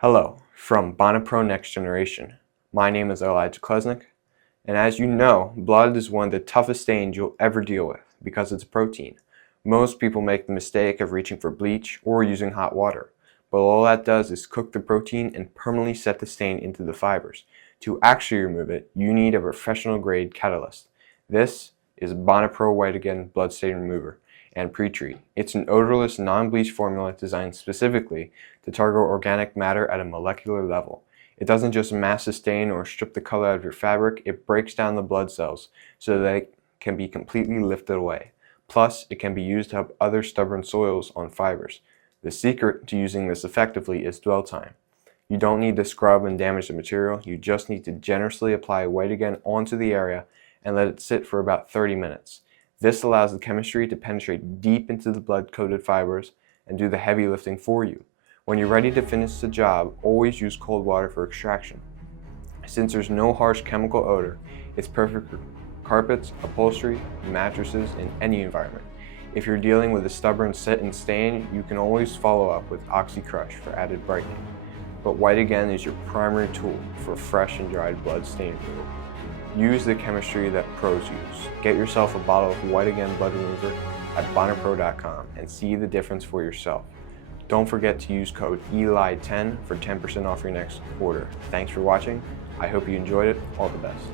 Hello, from Bonnet Next Generation. My name is Elijah Klesnick, and as you know, blood is one of the toughest stains you'll ever deal with because it's a protein. Most people make the mistake of reaching for bleach or using hot water, but all that does is cook the protein and permanently set the stain into the fibers. To actually remove it, you need a professional grade catalyst. This is Bonnet WhiteAgain Blood Stain Remover and Pre-Treat. It's an odorless, non-bleach formula designed specifically to target organic matter at a molecular level. It doesn't just mask the stain or strip the color out of your fabric, it breaks down the blood cells so that it can be completely lifted away. Plus, it can be used to help other stubborn soils on fibers. The secret to using this effectively is dwell time. You don't need to scrub and damage the material, you just need to generously apply WhiteAgain onto the area and let it sit for about 30 minutes. This allows the chemistry to penetrate deep into the blood-coated fibers and do the heavy lifting for you. When you're ready to finish the job, always use cold water for extraction. Since there's no harsh chemical odor, it's perfect for carpets, upholstery, mattresses, in any environment. If you're dealing with a stubborn sit and stain, you can always follow up with OxyCrush for added brightening. But WhiteAgain is your primary tool for fresh and dried blood stain removal. Use the chemistry that pros use. Get yourself a bottle of WhiteAgain Blood Remover at bonnetpro.com and see the difference for yourself. Don't forget to use code ELI10 for 10% off your next order. Thanks for watching. I hope you enjoyed it. All the best.